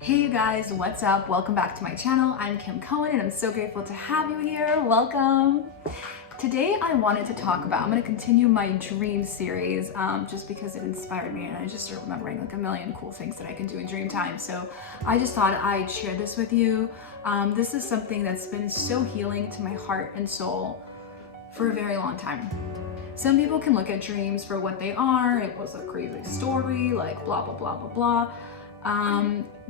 Hey you guys, what's up? Welcome back to my channel. I'm Kim Cohen and I'm so grateful to have you here. Welcome. Today I wanted to talk about, I'm going to continue my dream series just because it inspired me and I just started remembering like a million cool things that I can do in dream time. So I just thought I'd share this with you. This is something that's been so healing to my heart and soul for a very long time. Some people can look at dreams for what they are. It was a crazy story, like blah, blah, blah, blah, blah.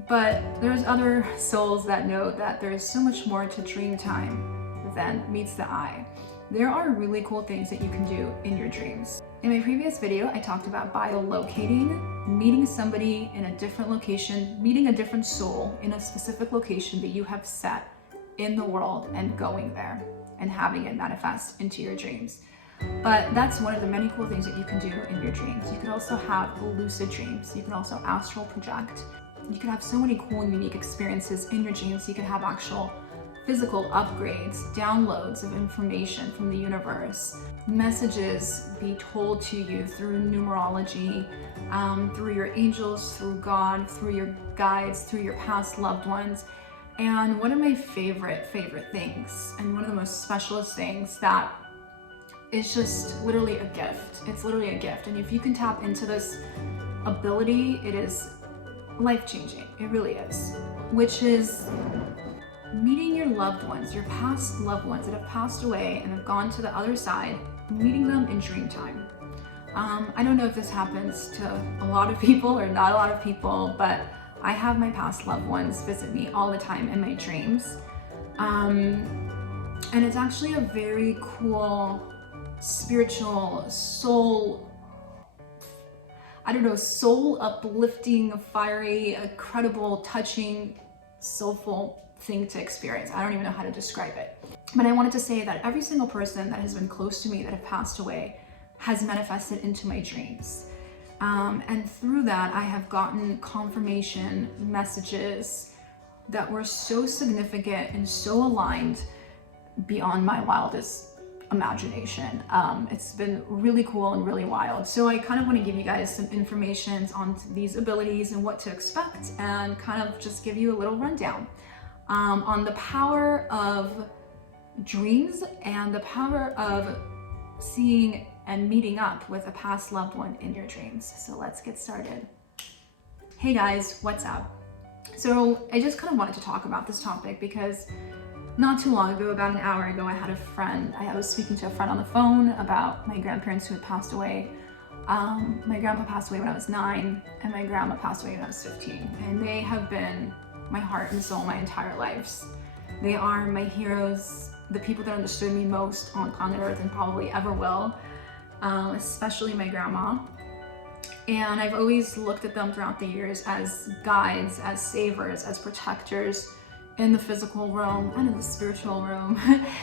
But there's other souls that know that there is so much more to dream time than meets the eye. There are really cool things that you can do in your dreams. In my previous video, I talked about biolocating, meeting somebody in a different location, meeting a different soul in a specific location that you have set in the world and going there and having it manifest into your dreams. But that's one of the many cool things that you can do in your dreams. You can also have lucid dreams. You can also astral project. You can have so many cool and unique experiences in your dreams. You can have actual physical upgrades, downloads of information from the universe, messages be told to you through numerology, through your angels, through God, through your guides, through your past loved ones. And one of my favorite things, and one of the most specialist things that is just literally a gift. It's literally a gift. And if you can tap into this ability, it is life-changing. It really is. Which is meeting your loved ones, your past loved ones that have passed away and have gone to the other side, meeting them in dream time. I don't know if this happens to a lot of people or not a lot of people, but I have my past loved ones visit me all the time in my dreams. And it's actually a very cool spiritual soul uplifting, fiery, incredible, touching, soulful thing to experience. I don't even know how to describe it. But I wanted to say that every single person that has been close to me that have passed away has manifested into my dreams. And through that, I have gotten confirmation messages that were so significant and so aligned beyond my wildest imagination. It's been really cool and really wild. So I kind of want to give you guys some information on these abilities and what to expect, and kind of just give you a little rundown on the power of dreams and the power of seeing and meeting up with a past loved one in your dreams. So let's get started. Hey guys, what's up? So I just kind of wanted to talk about this topic because not too long ago, about an hour ago, I had a friend. I was speaking to a friend on the phone about my grandparents who had passed away. My grandpa passed away when I was 9, and my grandma passed away when I was 15. And they have been my heart and soul my entire lives. They are my heroes, the people that understood me most on planet Earth and probably ever will, especially my grandma. And I've always looked at them throughout the years as guides, as savers, as protectors, in the physical realm and in the spiritual realm.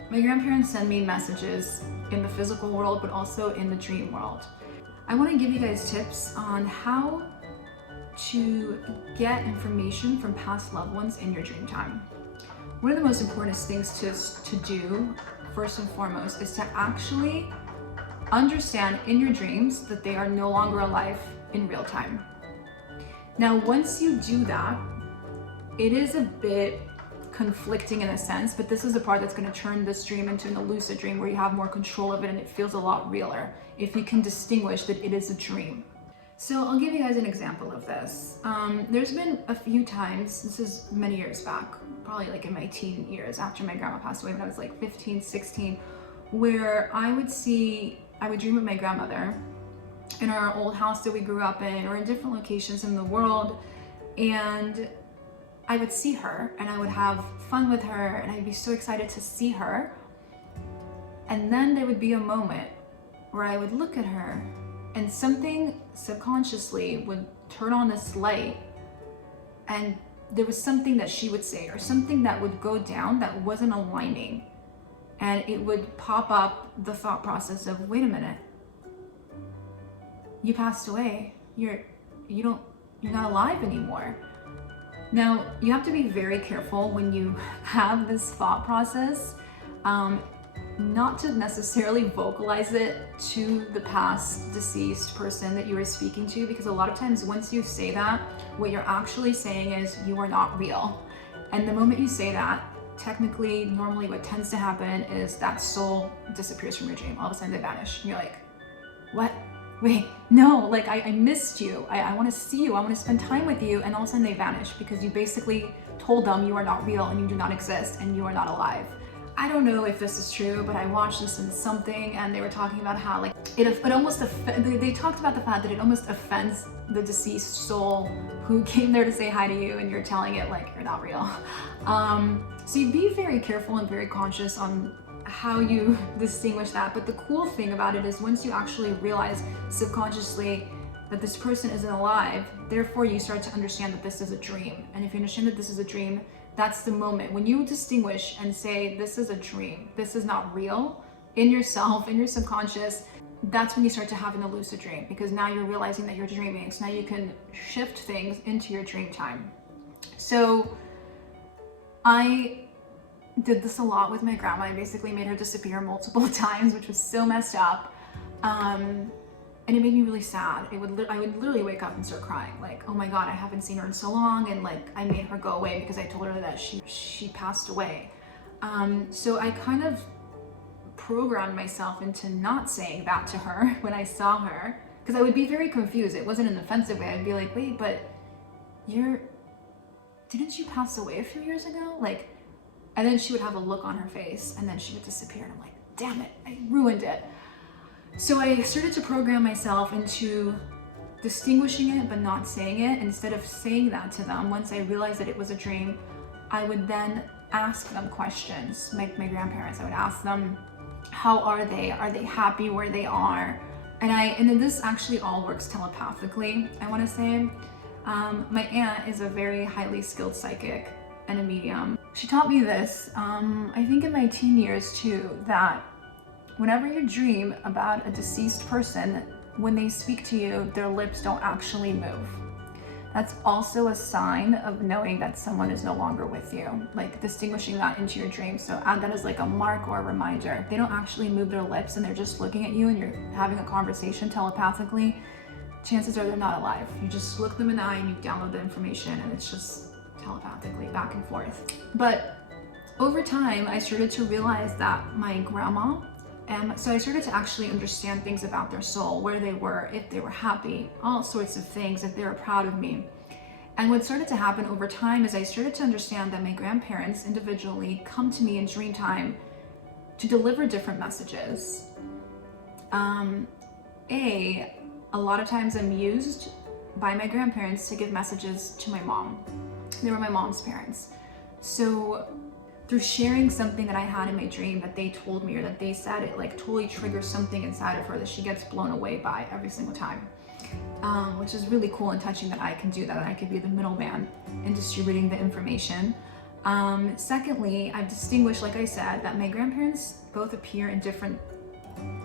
My grandparents send me messages in the physical world, but also in the dream world. I want to give you guys tips on how to get information from past loved ones in your dream time. One of the most important things to do, first and foremost, is to actually understand in your dreams that they are no longer alive in real time. Now, once you do that, it is a bit conflicting in a sense, but this is the part that's going to turn this dream into a lucid dream where you have more control of it and it feels a lot realer if you can distinguish that it is a dream. So I'll give you guys an example of this. There's been a few times, this is many years back, probably like in my teen years after my grandma passed away when I was like 15, 16, where I would dream of my grandmother in our old house that we grew up in or in different locations in the world, and I would see her and I would have fun with her and I'd be so excited to see her. And then there would be a moment where I would look at her and something subconsciously would turn on this light, and there was something that she would say or something that would go down that wasn't aligning. And it would pop up the thought process of, wait a minute, you passed away. You're not alive anymore. Now, you have to be very careful when you have this thought process. not to necessarily vocalize it to the past deceased person that you were speaking to, because a lot of times once you say that, what you're actually saying is you are not real. And the moment you say that, technically, normally what tends to happen is that soul disappears from your dream. All of a sudden they vanish. And you're like, what? Wait, no, like I missed you. I want to see you. I want to spend time with you. And all of a sudden they vanish because you basically told them you are not real and you do not exist and you are not alive. I don't know if this is true, but I watched this in something and they were talking about how like it almost they talked about the fact that it almost offends the deceased soul who came there to say hi to you and you're telling it like you're not real. So you be very careful and very conscious on how you distinguish that. But the cool thing about it is once you actually realize subconsciously that this person isn't alive, therefore you start to understand that this is a dream. And if you understand that this is a dream, that's the moment when you distinguish and say, this is a dream, this is not real, in yourself, in your subconscious, that's when you start to have a lucid dream, because now you're realizing that you're dreaming. So now you can shift things into your dream time. So I did this a lot with my grandma. I basically made her disappear multiple times, which was so messed up. And it made me really sad. I would literally wake up and start crying, like, oh my God, I haven't seen her in so long, and like I made her go away because I told her that she passed away. So I kind of programmed myself into not saying that to her when I saw her, because I would be very confused. It wasn't an offensive way. I'd be like, wait, but didn't you pass away a few years ago? Like, and then she would have a look on her face and then she would disappear. And I'm like, damn it, I ruined it. So I started to program myself into distinguishing it but not saying it. Instead of saying that to them, once I realized that it was a dream, I would then ask them questions. My grandparents, I would ask them, how are they? Are they happy where they are? And then this actually all works telepathically, I want to say. My aunt is a very highly skilled psychic and a medium. She taught me this, I think in my teen years too, that whenever you dream about a deceased person, when they speak to you, their lips don't actually move. That's also a sign of knowing that someone is no longer with you, like distinguishing that into your dream. So add that as like a mark or a reminder. They don't actually move their lips and they're just looking at you and you're having a conversation telepathically. Chances are they're not alive. You just look them in the eye and you download the information and it's just telepathically back and forth. But over time, I started to realize that my grandma, so I started to actually understand things about their soul, where they were, if they were happy, all sorts of things, if they were proud of me. And what started to happen over time is I started to understand that my grandparents individually come to me in dream time to deliver different messages. A lot of times I'm used by my grandparents to give messages to my mom. They were my mom's parents. So through sharing something that I had in my dream that they told me or that they said, it like totally triggers something inside of her that she gets blown away by every single time. Which is really cool and touching that I can do that. I could be the middleman in distributing the information. Secondly, I've distinguished, like I said, that my grandparents both appear in different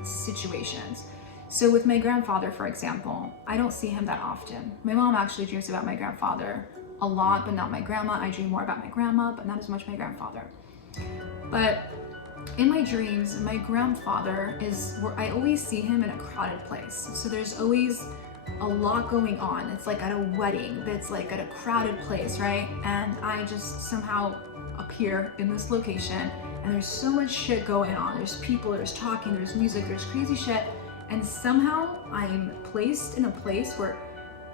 situations. So with my grandfather, for example, I don't see him that often. My mom actually dreams about my grandfather a lot, but not my grandma. I dream more about my grandma, but not as much my grandfather. But in my dreams, my grandfather is where I always see him in a crowded place. So there's always a lot going on. It's like at a wedding, it's like at a crowded place, right? And I just somehow appear in this location and there's so much shit going on. There's people, there's talking, there's music, there's crazy shit. And somehow I'm placed in a place where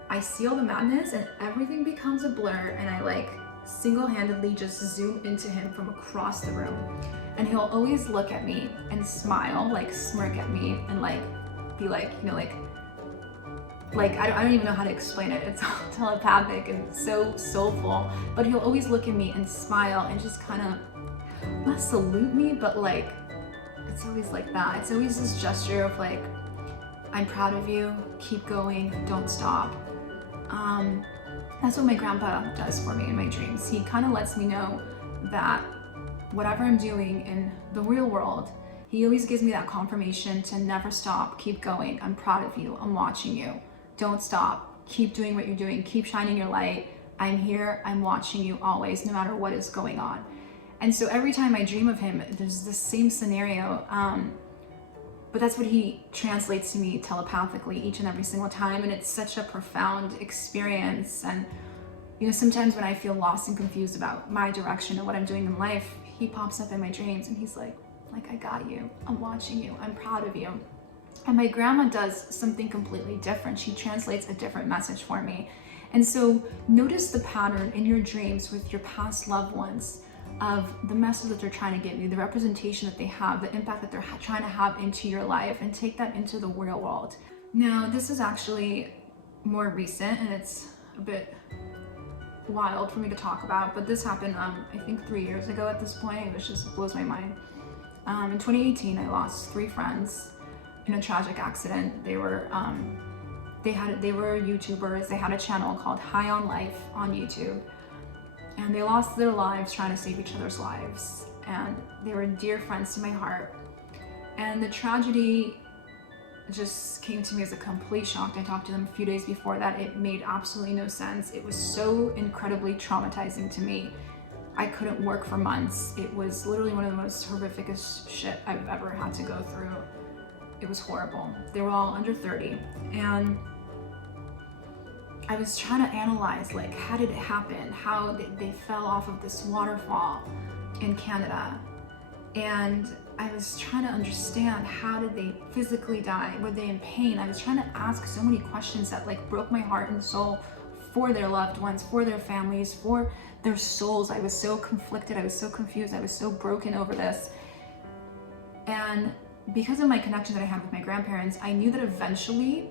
I see all the madness and everything becomes a blur, and I like single-handedly just zoom into him from across the room. And he'll always look at me and smile, like smirk at me and like be like, you know, like I don't even know how to explain it. It's all telepathic and so soulful, but he'll always look at me and smile and just kind of not salute me, but like it's always like that. It's always this gesture of like, I'm proud of you, keep going, don't stop. That's what my grandpa does for me in my dreams. He kind of lets me know that whatever I'm doing in the real world, he always gives me that confirmation to never stop, keep going, I'm proud of you, I'm watching you, don't stop, keep doing what you're doing, keep shining your light, I'm here, I'm watching you always, no matter what is going on. And so every time I dream of him, there's the same scenario. But that's what he translates to me telepathically each and every single time. And it's such a profound experience. And, you know, sometimes when I feel lost and confused about my direction and what I'm doing in life, he pops up in my dreams and he's like, I got you. I'm watching you. I'm proud of you. And my grandma does something completely different. She translates a different message for me. And so notice the pattern in your dreams with your past loved ones of the message that they're trying to give you, the representation that they have, the impact that they're trying to have into your life, and take that into the real world. Now, this is actually more recent and it's a bit wild for me to talk about, but this happened, I think 3 years ago at this point. It just blows my mind. In 2018, I lost 3 friends in a tragic accident. They were YouTubers. They had a channel called High on Life on YouTube. And they lost their lives trying to save each other's lives. And they were dear friends to my heart. And the tragedy just came to me as a complete shock. I talked to them a few days before that. It made absolutely no sense. It was so incredibly traumatizing to me. I couldn't work for months. It was literally one of the most horrificest shit I've ever had to go through. It was horrible. They were all under 30. And I was trying to analyze, like, how did it happen? How they fell off of this waterfall in Canada. And I was trying to understand, how did they physically die? Were they in pain? I was trying to ask so many questions that like broke my heart and soul for their loved ones, for their families, for their souls. I was so conflicted. I was so confused. I was so broken over this. And because of my connection that I had with my grandparents, I knew that eventually,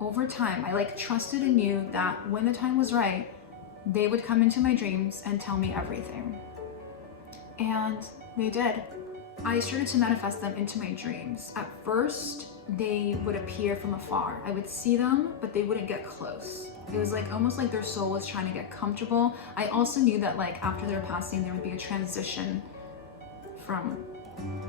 over time, I like trusted and knew that when the time was right, they would come into my dreams and tell me everything. And they did. I started to manifest them into my dreams. At first, they would appear from afar. I would see them, but they wouldn't get close. It was like almost like their soul was trying to get comfortable. I also knew that like after their passing, there would be a transition from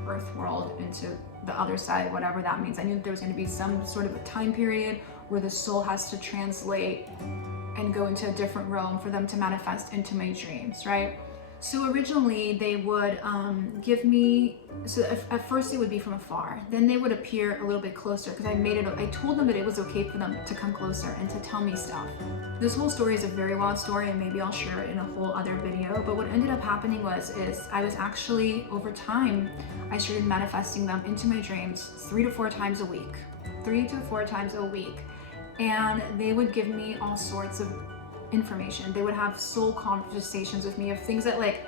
Earth world into the other side, whatever that means. I knew that there was going to be some sort of a time period where the soul has to translate and go into a different realm for them to manifest into my dreams, right? So originally they would give me, so at first it would be from afar, then they would appear a little bit closer because I told them that it was okay for them to come closer and to tell me stuff. This whole story is a very wild story and maybe I'll share it in a whole other video, but what ended up happening is I was actually, over time, I started manifesting them into my dreams 3 to 4 times a week. 3 to 4 times a week. And they would give me all sorts of information. They would have soul conversations with me of things that like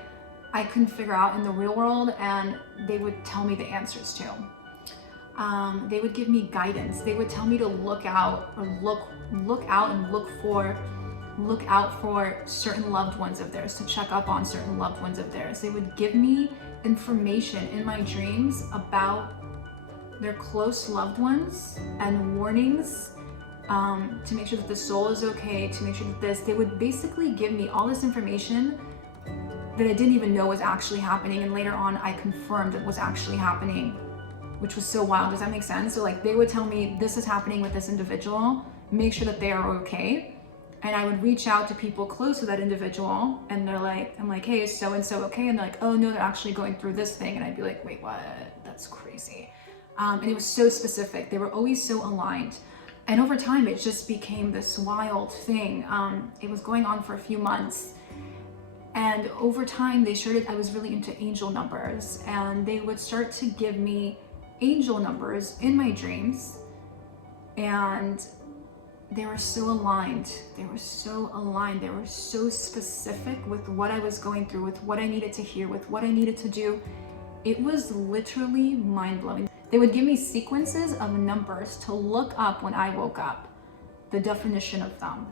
I couldn't figure out in the real world, and they would tell me the answers to. They would give me guidance. They would tell me to look out or look out for certain loved ones of theirs, to check up on certain loved ones of theirs. They would give me information in my dreams about their close loved ones and warnings, to make sure that the soul is okay, to make sure that they would basically give me all this information that I didn't even know was actually happening, and later on I confirmed it was actually happening, which was so wild. Does that make sense? So like they would tell me this is happening with this individual, make sure that they are okay, and I would reach out to people close to that individual, and I'm like, hey, is so and so okay? And they're like, oh no, they're actually going through this thing, and I'd be like, wait, what? That's crazy. And it was so specific. They were always so aligned. And over time, it just became this wild thing. It was going on for a few months. And over time, I was really into angel numbers, and they would start to give me angel numbers in my dreams. And they were so aligned. They were so specific with what I was going through, with what I needed to hear, with what I needed to do. It was literally mind-blowing. They would give me sequences of numbers to look up when I woke up, the definition of them.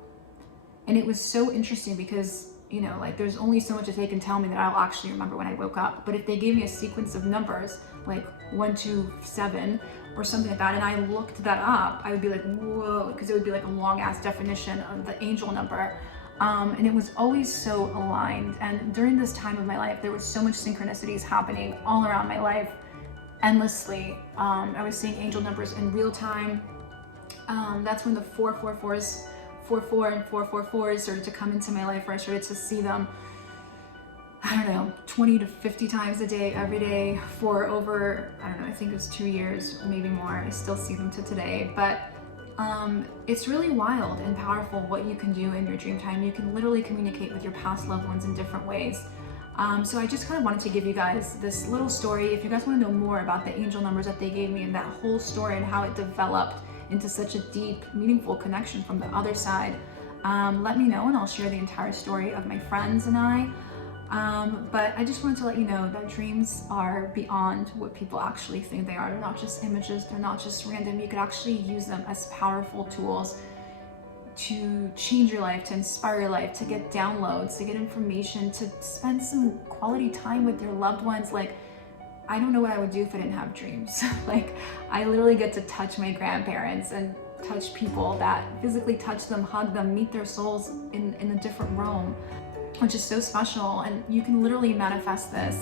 And it was so interesting because, you know, like there's only so much that they can tell me that I'll actually remember when I woke up. But if they gave me a sequence of numbers, like 1, 2, 7 or something like that, and I looked that up, I would be like, whoa, because it would be like a long ass definition of the angel number. And it was always so aligned. And during this time of my life, there was so much synchronicities happening all around my life, endlessly. I was seeing angel numbers in real time. That's when the 444s, 44 and 444s started to come into my life, where I started to see them I don't know, 20 to 50 times a day, every day for over, I don't know, I think it was 2 years, maybe more. I still see them to today, but it's really wild and powerful what you can do in your dream time. You can literally communicate with your past loved ones in different ways. So I just kind of wanted to give you guys this little story. If you guys want to know more about the angel numbers that they gave me and that whole story and how it developed into such a deep, meaningful connection from the other side, let me know and I'll share the entire story of my friends and I. But I just wanted to let you know that dreams are beyond what people actually think they are. They're not just images, they're not just random. You could actually use them as powerful tools to change your life, to inspire your life, to get downloads, to get information, to spend some quality time with your loved ones. Like, I don't know what I would do if I didn't have dreams. Like, I literally get to touch my grandparents and touch people that physically touch them, hug them, meet their souls in a different realm, which is so special. And you can literally manifest this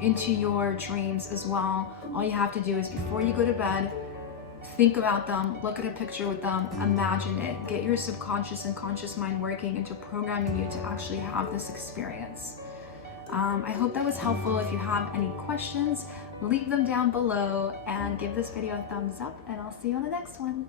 into your dreams as well. All you have to do is, before you go to bed, think about them, look at a picture with them, imagine it, get your subconscious and conscious mind working into programming you to actually have this experience. I hope that was helpful. If you have any questions, leave them down below and give this video a thumbs up, and I'll see you on the next one.